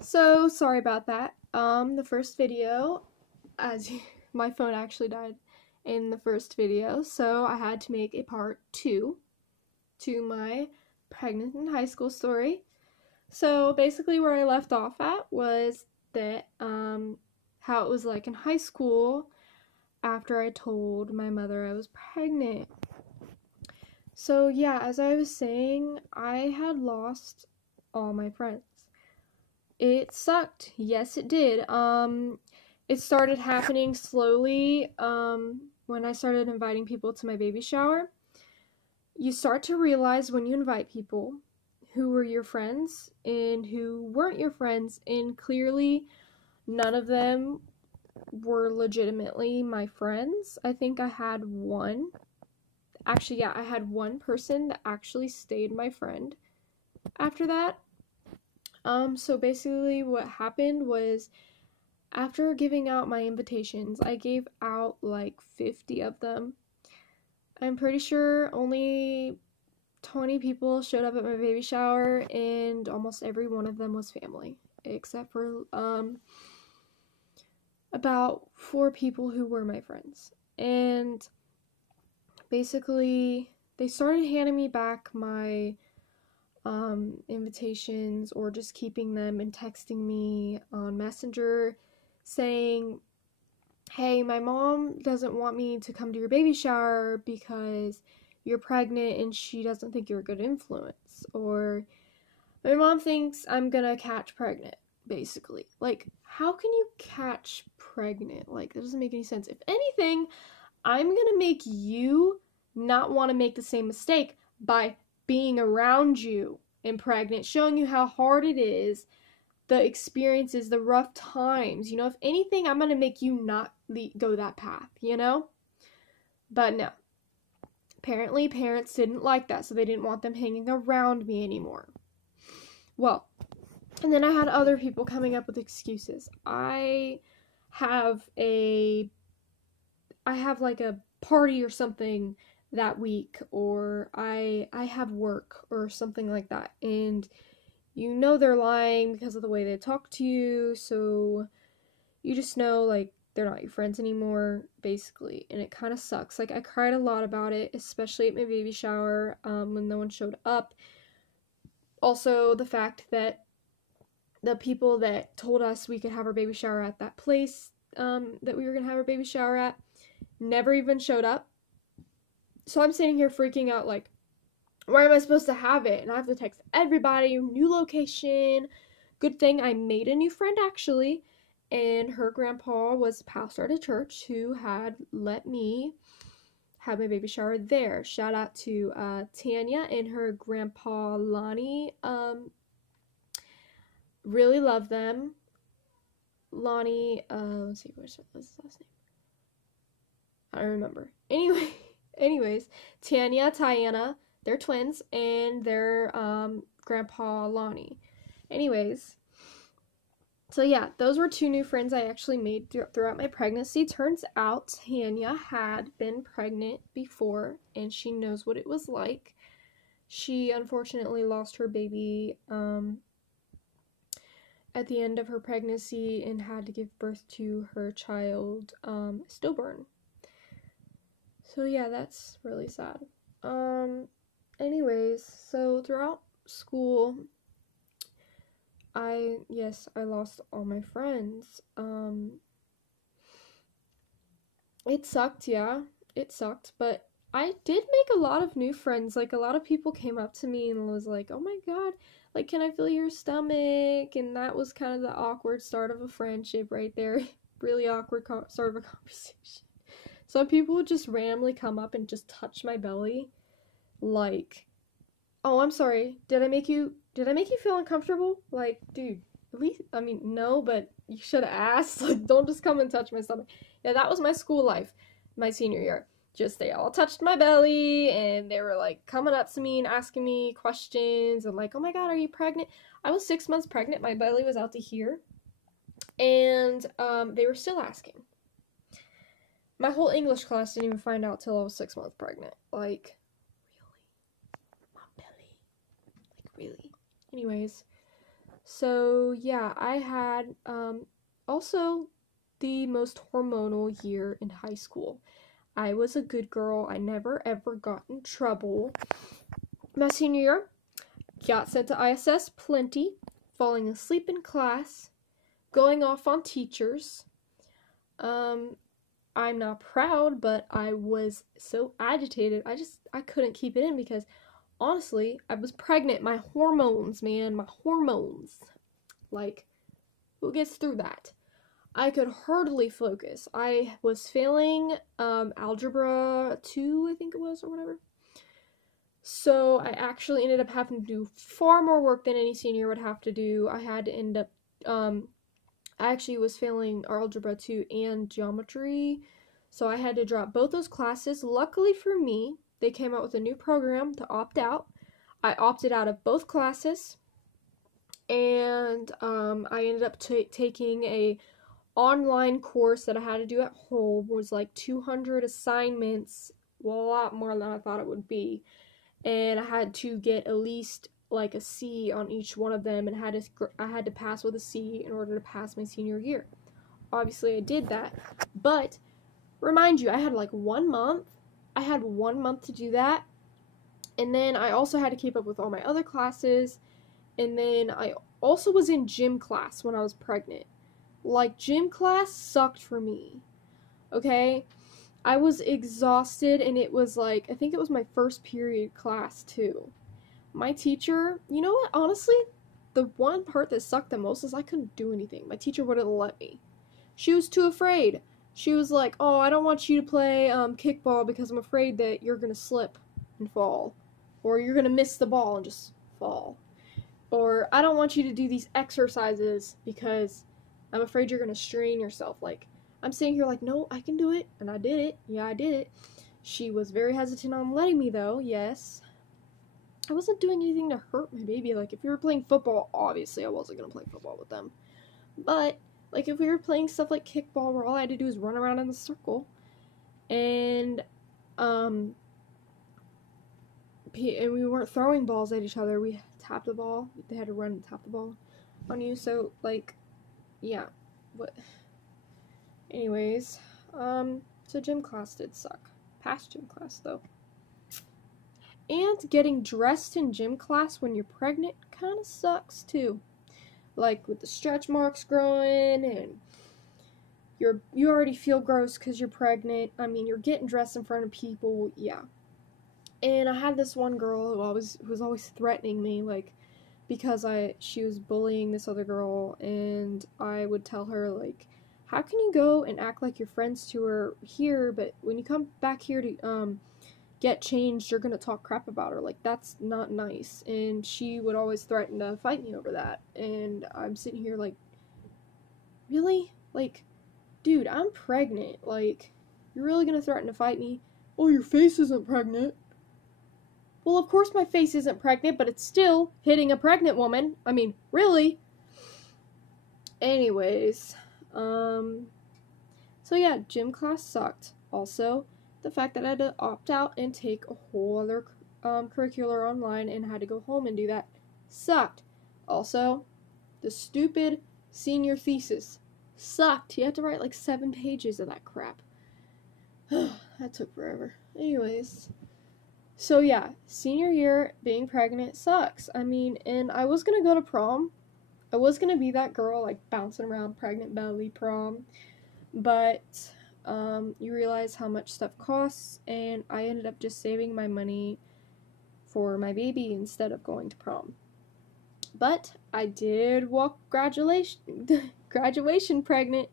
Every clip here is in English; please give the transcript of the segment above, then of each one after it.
So sorry about that. The first video, my phone actually died in the first video, so I had to make a part 2 to my pregnant in high school story. So basically, where I left off at was that how it was like in high school after I told my mother I was pregnant. So yeah, as I was saying, I had lost all my friends. It sucked. Yes, it did. It started happening slowly when I started inviting people to my baby shower. You start to realize when you invite people who were your friends and who weren't your friends, and clearly none of them were legitimately my friends. I think I had one. Actually, yeah, I had one person that actually stayed my friend after that. So basically what happened was after giving out my invitations, I gave out like 50 of them. I'm pretty sure only 20 people showed up at my baby shower, and almost every one of them was family, except for about 4 people who were my friends. And basically, they started handing me back my invitations or just keeping them and texting me on Messenger saying, hey, my mom doesn't want me to come to your baby shower because you're pregnant and she doesn't think you're a good influence. Or my mom thinks I'm gonna catch pregnant, basically. Like, how can you catch pregnant? Like, that doesn't make any sense. If anything, I'm gonna make you not want to make the same mistake by being around you and pregnant, showing you how hard it is, the experiences, the rough times. If anything, I'm gonna make you not go that path. But no. Apparently, parents didn't like that, so they didn't want them hanging around me anymore. Well, and then I had other people coming up with excuses. Have a I have like a party or something that week, or I have work or something like that, and they're lying because of the way they talk to you, so you just know like they're not your friends anymore, basically, and it kind of sucks. Like, I cried a lot about it, especially at my baby shower, when no one showed up. Also, the fact that the people that told us we could have our baby shower at that place, that we were gonna have our baby shower at, never even showed up. So I'm sitting here freaking out, like, where am I supposed to have it? And I have to text everybody, new location. Good thing I made a new friend, actually, and her grandpa was a pastor at a church who had let me have my baby shower there. Shout out to Tanya and her grandpa Lonnie. Really love them. Lonnie, let's see, what's his last name? I don't remember. Anyways, Tanya, Tiana, they're twins, and their grandpa Lonnie. Anyways, so yeah, those were 2 new friends I actually made throughout my pregnancy. Turns out Tanya had been pregnant before, and she knows what it was like. She unfortunately lost her baby at the end of her pregnancy and had to give birth to her child stillborn. So yeah, that's really sad. Anyways, so throughout school, I lost all my friends. It sucked, yeah. It sucked, but I did make a lot of new friends. Like, a lot of people came up to me and was like, "Oh my god, like, can I feel your stomach?" And that was kind of the awkward start of a friendship right there. Really awkward start of a conversation. Some people would just randomly come up and just touch my belly, like, "Oh, I'm sorry. Did I make you feel uncomfortable?" Like, dude, at least, I mean, no, but you should have asked. Like, don't just come and touch my stomach. Yeah, that was my school life, my senior year. Just, they all touched my belly, and they were like coming up to me and asking me questions and like, "Oh my god, are you pregnant?" I was 6 months pregnant. My belly was out to here, and they were still asking. My whole English class didn't even find out till I was 6 months pregnant. Like, really? My belly? Like, really? Anyways, So yeah, I had also the most hormonal year in high school. I was a good girl. I never ever got in trouble. My senior year, got sent to ISS plenty, falling asleep in class, going off on teachers. Um, I'm not proud, but I was so agitated. I couldn't keep it in because honestly, I was pregnant. My hormones, man, my hormones. Like, who gets through that? I could hardly focus. I was failing algebra 2, I think it was, or whatever. So I actually ended up having to do far more work than any senior would have to do. I had to end up, I actually was failing algebra 2 and geometry. So I had to drop both those classes. Luckily for me, they came out with a new program to opt out. I opted out of both classes, and I ended up taking a online course that I had to do at home. It was like 200 assignments, well, a lot more than I thought it would be, and I had to get at least like a C on each one of them, and I had to pass with a C in order to pass my senior year. Obviously, I did that, but remind you, I had like 1 month. I had 1 month to do that, and then I also had to keep up with all my other classes, and then I also was in gym class when I was pregnant. Like, gym class sucked for me, okay? I was exhausted, and it was like, I think it was my first period class, too. My teacher, you know what, honestly, the one part that sucked the most is I couldn't do anything. My teacher wouldn't let me. She was too afraid. She was like, oh, I don't want you to play kickball because I'm afraid that you're going to slip and fall. Or you're going to miss the ball and just fall. Or I don't want you to do these exercises because I'm afraid you're going to strain yourself. Like, I'm sitting here like, no, I can do it. And I did it. Yeah, I did it. She was very hesitant on letting me, though. Yes. I wasn't doing anything to hurt my baby. Like, if we were playing football, obviously I wasn't going to play football with them. But, like, if we were playing stuff like kickball where all I had to do was run around in the circle and we weren't throwing balls at each other, we tapped the ball. They had to run and tap the ball on you. So, like, yeah. What? Anyways, so gym class did suck. Past gym class, though. And getting dressed in gym class when you're pregnant kind of sucks, too. Like, with the stretch marks growing, and you already feel gross because you're pregnant. I mean, you're getting dressed in front of people, yeah. And I had this one girl who was always threatening me, like, because she was bullying this other girl, and I would tell her, like, how can you go and act like you're friends to her here, but when you come back here to get changed, you're gonna talk crap about her? Like, that's not nice. And she would always threaten to fight me over that, and I'm sitting here like, really? Like, dude, I'm pregnant. Like, you're really gonna threaten to fight me? Oh, your face isn't pregnant. Well, of course my face isn't pregnant, but it's still hitting a pregnant woman. I mean, really? Anyways, so yeah, gym class sucked. Also, the fact that I had to opt out and take a whole other curricular online and had to go home and do that sucked. Also, the stupid senior thesis sucked. You had to write like 7 pages of that crap. That took forever. Anyways, so yeah, senior year being pregnant sucks. I mean, and I was gonna go to prom. I was gonna be that girl like bouncing around pregnant belly prom, but you realize how much stuff costs, and I ended up just saving my money for my baby instead of going to prom. But I did walk graduation pregnant.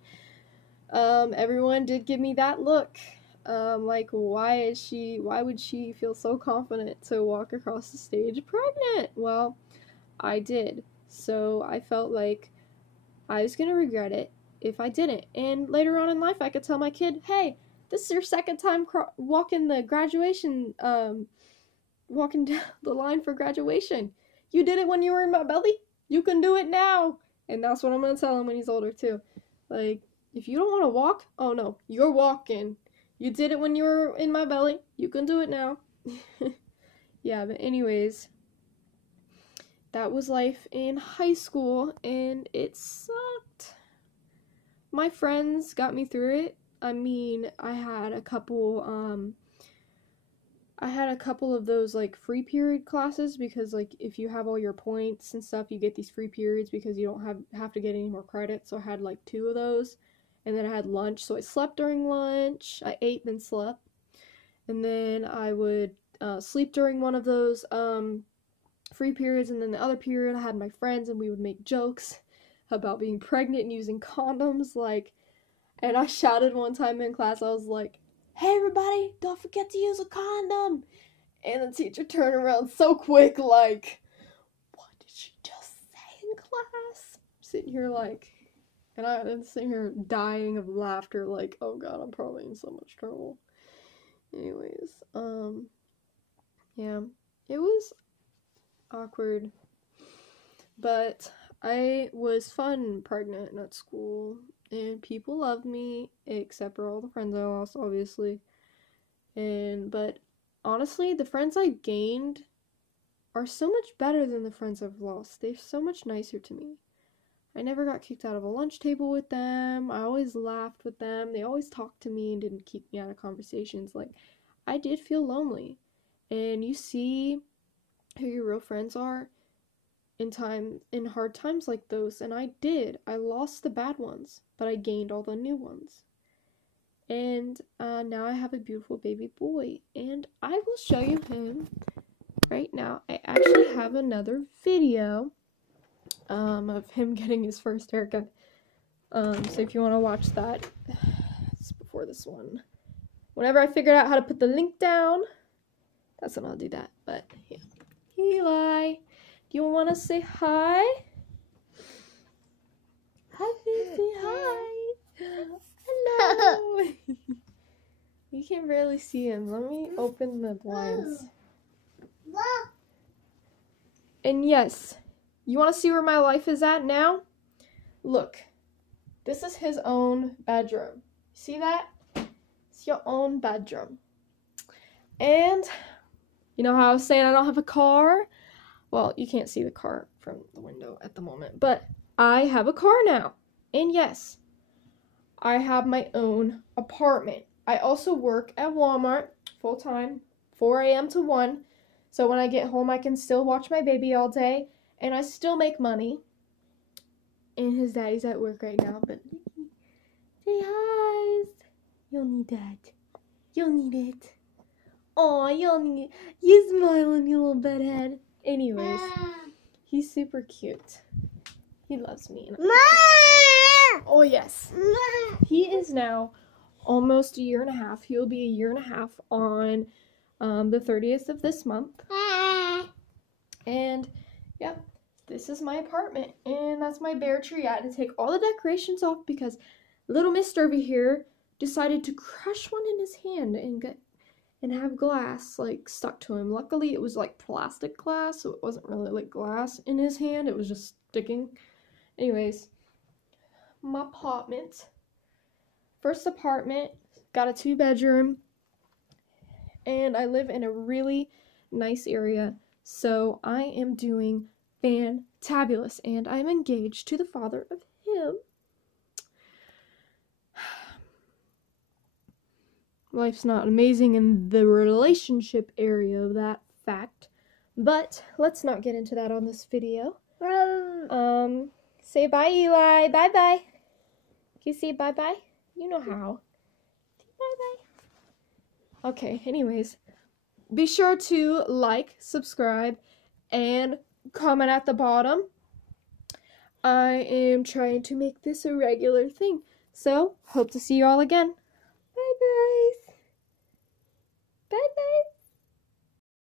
Everyone did give me that look. Like, why would she feel so confident to walk across the stage pregnant? Well, I did. So I felt like I was gonna regret it if I didn't. And later on in life, I could tell my kid, hey, this is your second time walking the graduation, walking down the line for graduation. You did it when you were in my belly. You can do it now. And that's what I'm gonna tell him when he's older too. Like, if you don't want to walk, oh no, you're walking. You did it when you were in my belly. You can do it now. Yeah, but anyways, that was life in high school, and it sucked. My friends got me through it. I mean, I had a couple of those like free period classes, because like if you have all your points and stuff, you get these free periods because you don't have to get any more credit. So I had like 2 of those, and then I had lunch. So I slept during lunch. I ate, then slept, and then I would sleep during one of those free periods, and then the other period I had my friends, and we would make jokes about being pregnant and using condoms, like, and I shouted one time in class, I was like, "Hey everybody, don't forget to use a condom." And the teacher turned around so quick, like, "What did she just say in class?" I'm sitting here like, and I'm sitting here dying of laughter, like, oh god, I'm probably in so much trouble. Anyways, yeah, it was awkward, but I was fun pregnant at school, and people loved me, except for all the friends I lost, obviously. But honestly, the friends I gained are so much better than the friends I've lost. They're so much nicer to me. I never got kicked out of a lunch table with them. I always laughed with them. They always talked to me and didn't keep me out of conversations. Like, I did feel lonely. And you see who your real friends are in hard times like those, and I did. I lost the bad ones, but I gained all the new ones. And now I have a beautiful baby boy, and I will show you him right now. I actually have another video of him getting his first haircut. So if you want to watch that, it's before this one. Whenever I figured out how to put the link down, that's when I'll do that. But yeah, Eli, you want to say hi? Hi, baby, hi. Hello. You can barely see him. Let me open the blinds. And yes, you want to see where my life is at now? Look, this is his own bedroom. See that? It's your own bedroom. And you know how I was saying I don't have a car? Well, you can't see the car from the window at the moment, but I have a car now. And yes, I have my own apartment. I also work at Walmart full-time, 4 a.m. to 1. So when I get home, I can still watch my baby all day, and I still make money. And his daddy's at work right now, but say hi. You'll need that. You'll need it. Aw, you'll need it. You smiling, you little bedhead. Anyways, he's super cute. He loves me. Oh, yes. He is now almost a year and a half. He'll be a year and a half on the 30th of this month. And, yep, this is my apartment. And that's my bear tree. I had to take all the decorations off because little mister over here decided to crush one in his hand and have glass like stuck to him. Luckily it was like plastic glass, so it wasn't really like glass in his hand, it was just sticking. Anyways, my apartment, first apartment, got a 2-bedroom, and I live in a really nice area, so I am doing fantabulous, and I'm engaged to the father of him. Life's not amazing in the relationship area of that fact, but let's not get into that on this video. Say bye, Eli. Bye-bye. Can you say bye-bye? You know how. Bye-bye. Okay, anyways, be sure to like, subscribe, and comment at the bottom. I am trying to make this a regular thing, so hope to see you all again.